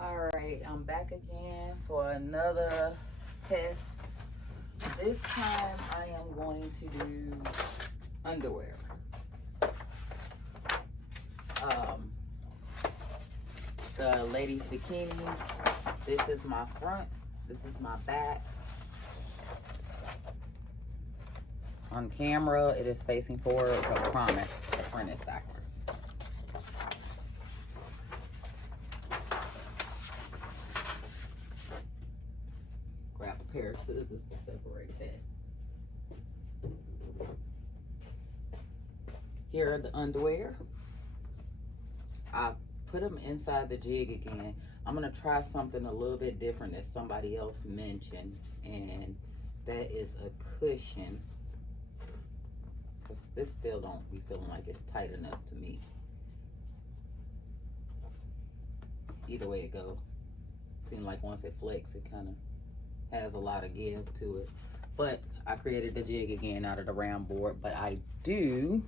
All right, I'm back again for another test. This time I am going to do underwear. The ladies bikinis. This is my front, this is my back. On camera it is facing forward, but I promise the front is backwards. Grab a pair of scissors to separate that. Here are the underwear. I put them inside the jig again. I'm gonna try something a little bit different that somebody else mentioned, and that is a cushion, because this still don't be feeling like it's tight enough to me. Either way it go, seems like once it flex it kind of has a lot of give to it. But I created the jig again out of the round board, but I do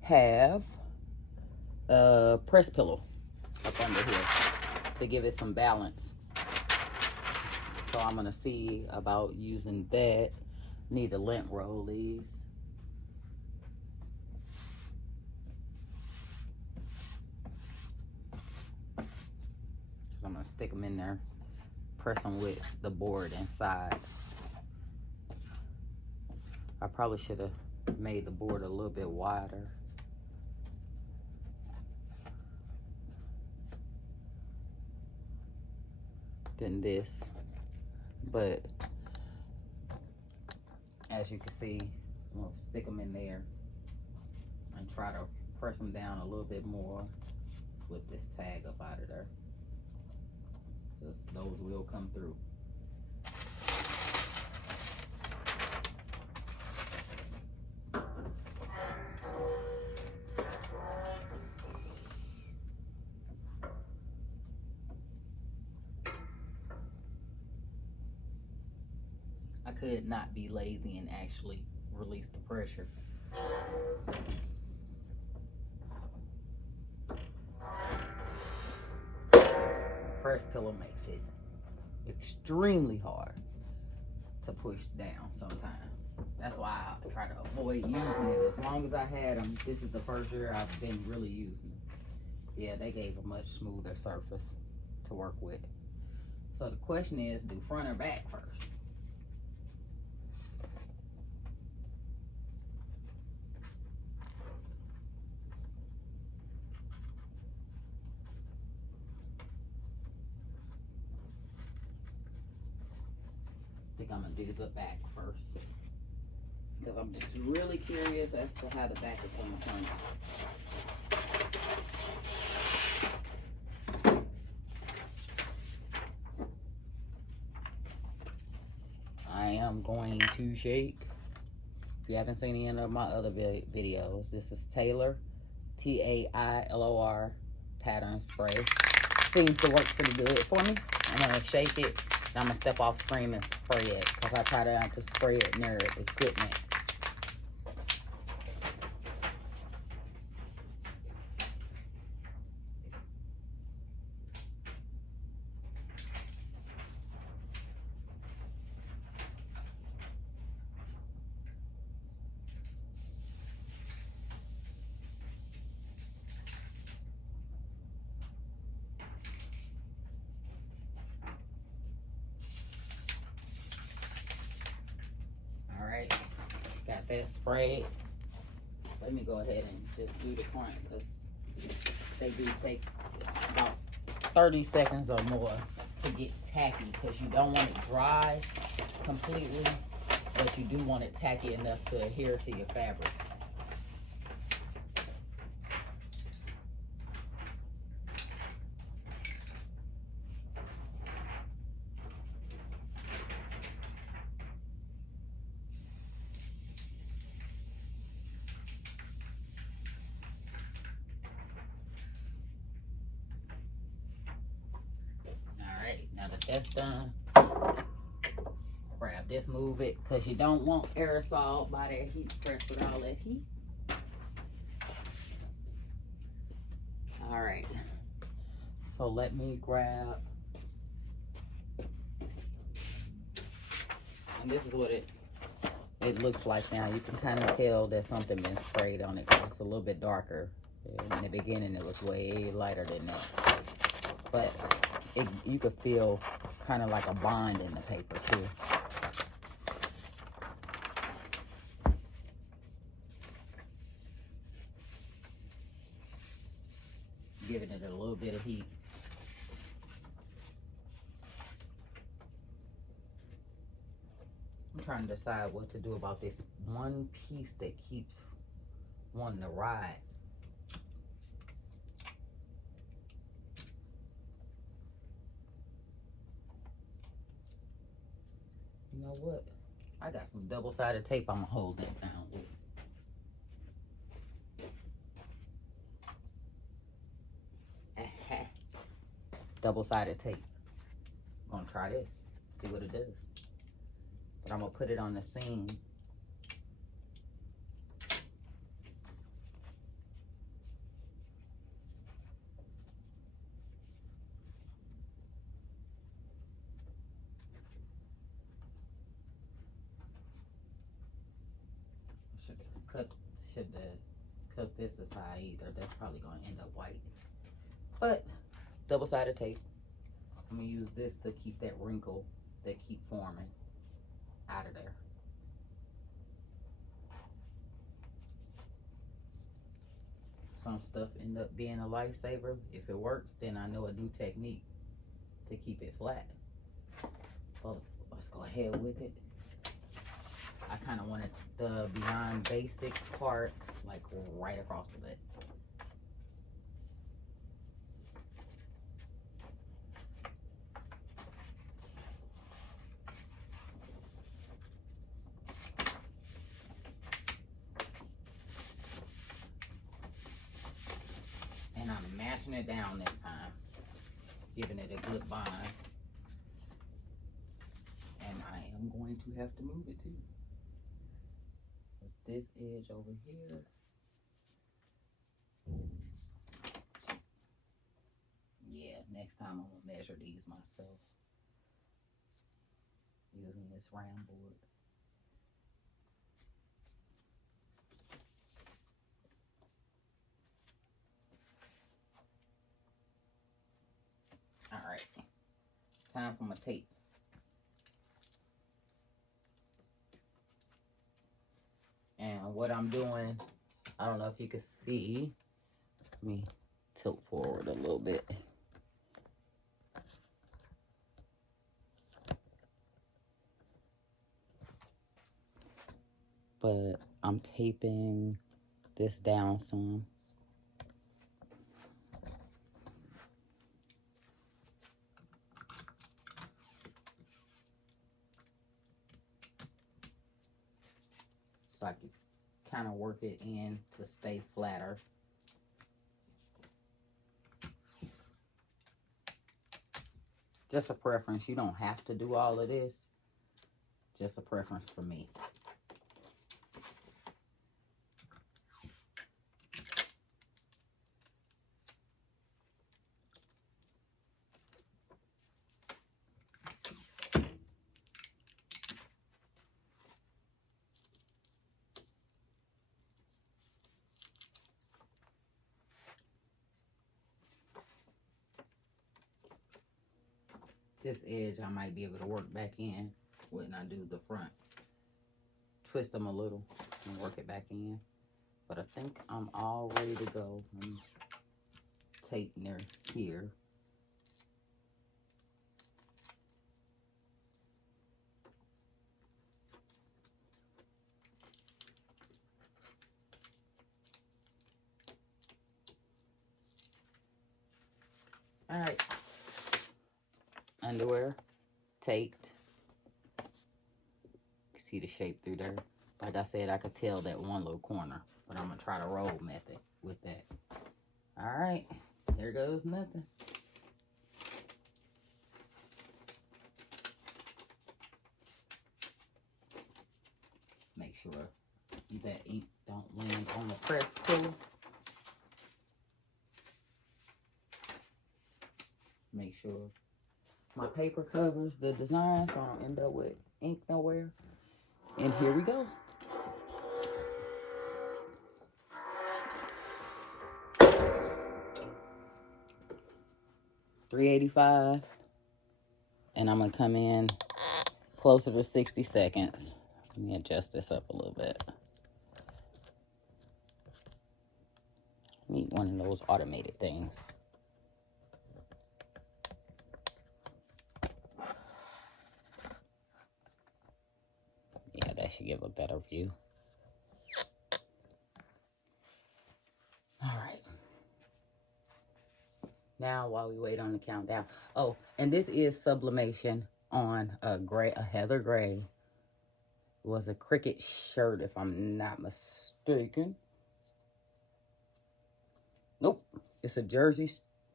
have a press pillow up under here to give it some balance. So I'm gonna see about using that. Need to lint roll these. So I'm gonna stick them in there, press them with the board inside. I probably should have made the board a little bit wider. Than this, but as you can see, I'm gonna stick them in there and try to press them down a little bit more with this tag up out of there, because those will come through. I could not be lazy and actually release the pressure. Press pillow makes it extremely hard to push down sometimes. That's why I try to avoid using it. As long as I had them, this is the first year I've been really using it. Yeah, they gave a much smoother surface to work with. So the question is, do front or back first? I think I'm gonna do the back first, because I'm just really curious as to how the back is gonna turn. I am going to shake. If you haven't seen any of my other videos, this is Taylor, Tailor pattern spray. Seems to work pretty good for me. I'm gonna shake it. I'm gonna step off screen and spray it, because I try not to spray it near equipment. Got that sprayed. Let me go ahead and just do the front, because they do take about 30 seconds or more to get tacky, because you don't want it dry completely, but you do want it tacky enough to adhere to your fabric. Now that that's done, grab this, move it, because you don't want aerosol by that heat press with all that heat. All right, so let me grab And this is what it looks like now. You can kind of tell that something been sprayed on it because it's a little bit darker. In the beginning, it was way lighter than that. But you could feel kind of like a bond in the paper too. Giving it a little bit of heat. I'm trying to decide what to do about this one piece that keeps wanting to ride. You know what? I got some double-sided tape I'm gonna hold that down with. Double-sided tape. I'm gonna try this, see what it does. But I'm gonna put it on the seam. Should have cut this aside either. That's probably gonna end up white. But double-sided tape. I'm gonna use this to keep that wrinkle that keep forming out of there. Some stuff end up being a lifesaver. If it works, then I know a new technique to keep it flat. Well, let's go ahead with it. I kind of wanted the beyond basic part like right across the butt. And I'm mashing it down this time, giving it a good bind. And I am going to have to move it too. This edge over here. Yeah, next time I'm gonna measure these myself using this round board. All right, time for my tape. And what I'm doing, I don't know if you can see. Let me tilt forward a little bit. But I'm taping this down some. So I can kind of work it in to stay flatter. Just a preference. You don't have to do all of this. Just a preference for me. This edge I might be able to work back in when I do the front. Twist them a little and work it back in. But I think I'm all ready to go. I'm tape near here. All right. Underwear taped. You can see the shape through there. Like I said, I could tell that one little corner, but I'm gonna try the roll method with that. All right, there goes nothing. Make sure that ink don't land on the press tool. Make sure my paper covers the design so I don't end up with ink nowhere. And here we go. $3.85, and I'm gonna come in closer to 60 seconds. Let me adjust this up a little bit. Need one of those automated things. Yeah, that should give a better view. All right. Now, while we wait on the countdown. Oh, and this is Sublimation on a heather gray. It was a cricket shirt, if I'm not mistaken. Nope, it's a Jersey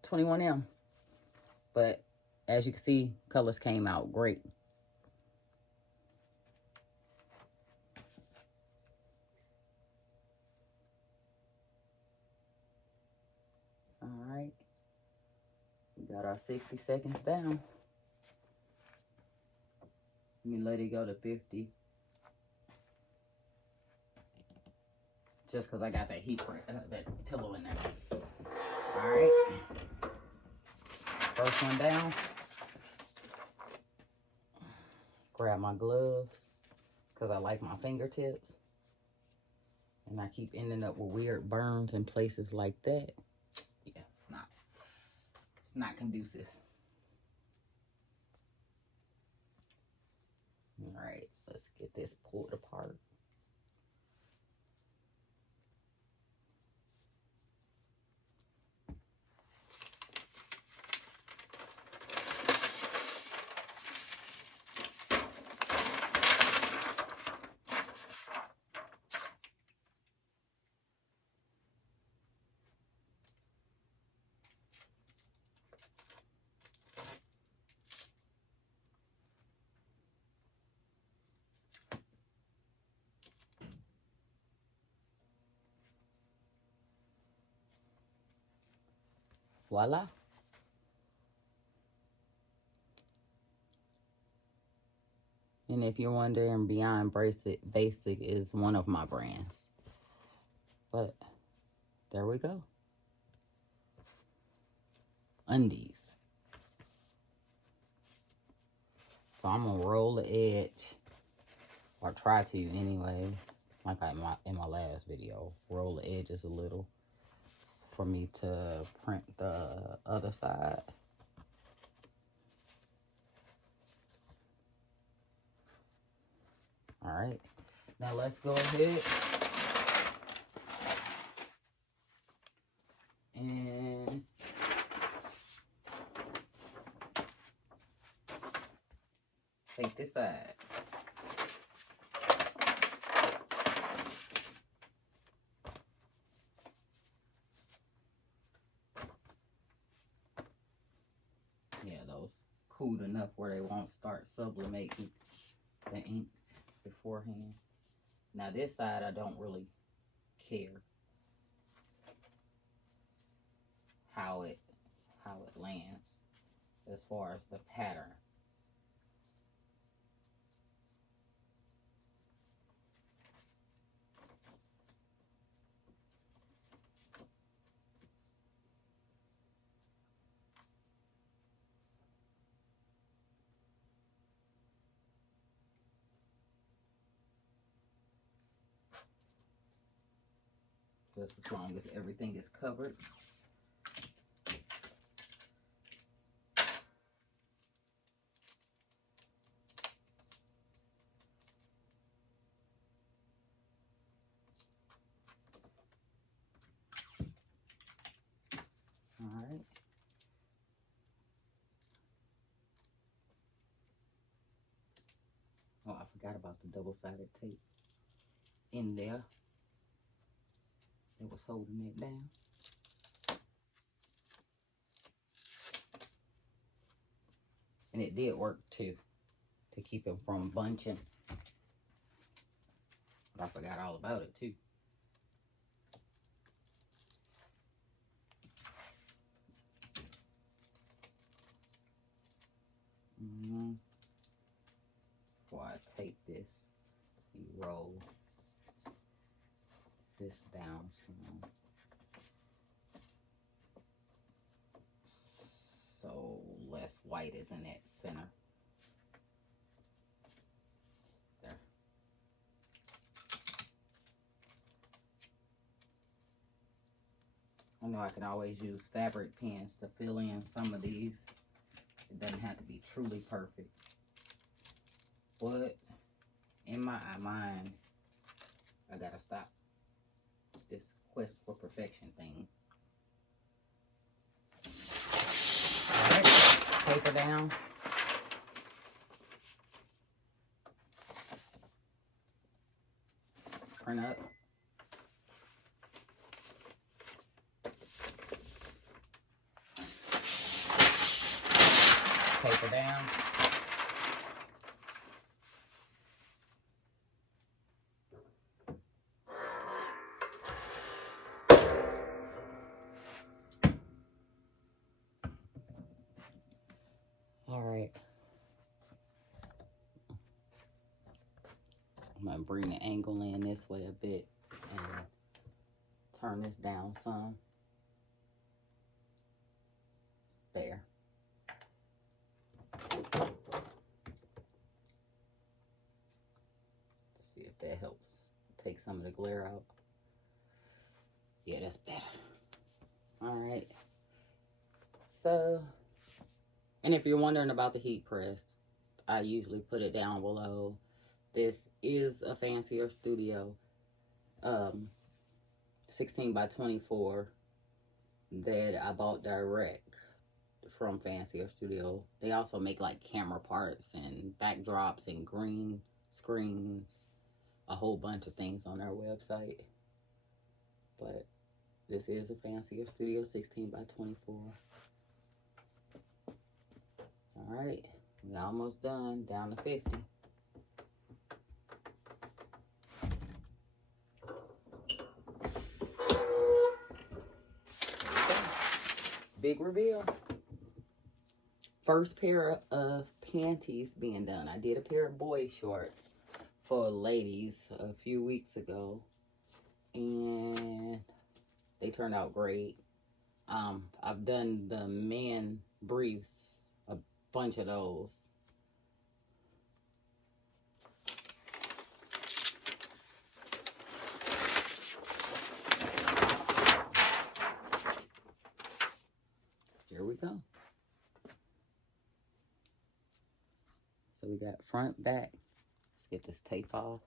21M. But as you can see, colors came out great. All right. We got our 60 seconds down. Let me let it go to 50. Just because I got that that pillow in there. All right. First one down. Grab my gloves because I like my fingertips. And I keep ending up with weird burns in places like that. Yeah, it's not conducive. All right, let's get this pulled apart. Voila. And if you're wondering, Beyond Basic is one of my brands. But there we go. Undies. So I'm gonna roll the edge, or try to anyways, like in my last video. Roll the edges a little for me to print the other side. All right, now let's go ahead and take this side. Yeah, those cooled enough where they won't start sublimating the ink beforehand. Now this side I don't really care how it lands as far as the pattern. Just as long as everything is covered. All right. Oh, I forgot about the double-sided tape in there. It was holding it down. And it did work too, to keep it from bunching. But I forgot all about it too. Before I take this, you roll this down some, so less white is in that center. There. I know I can always use fabric pens to fill in some of these. It doesn't have to be truly perfect. But in my mind, I gotta stop this quest for perfection thing. Alright, paper down. Print up. Paper down. All right. I'm gonna bring the angle in this way a bit and turn this down some. There. See if that helps take some of the glare out. Yeah, that's better. All right. So, and if you're wondering about the heat press, I usually put it down below. This is a Fancierstudio 16 by 24 that I bought direct from Fancierstudio. They also make like camera parts and backdrops and green screens, a whole bunch of things on their website. But this is a Fancierstudio 16 by 24. All right, we're almost done, down to 50. Big reveal. First pair of panties being done. I did a pair of boy shorts for ladies a few weeks ago, and they turned out great. I've done the men briefs, a bunch of those. Here we go. So we got front, back. Let's get this tape off.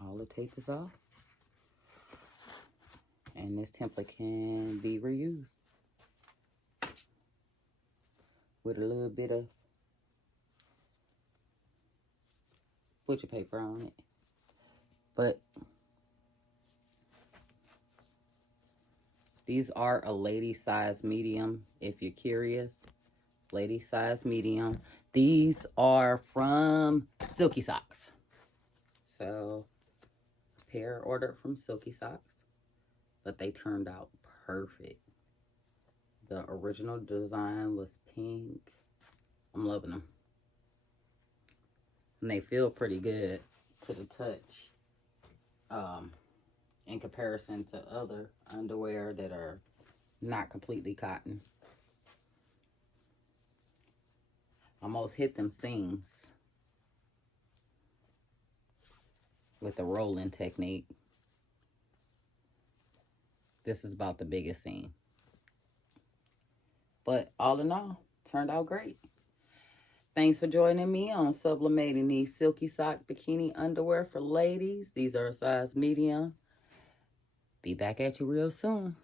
All the tape is off. And this template can be reused with a little bit of butcher paper on it. But these are a lady size medium, if you're curious. Lady size medium. These are from Silky Socks. So, pair ordered from Silky Socks, but they turned out perfect. The original design was pink. I'm loving them. And they feel pretty good to the touch. In comparison to other underwear that are not completely cotton. Almost hit them seams with the rolling technique. This is about the biggest seam. But all in all, turned out great. Thanks for joining me on sublimating these silky sock bikini underwear for ladies. These are a size medium. Be back at you real soon.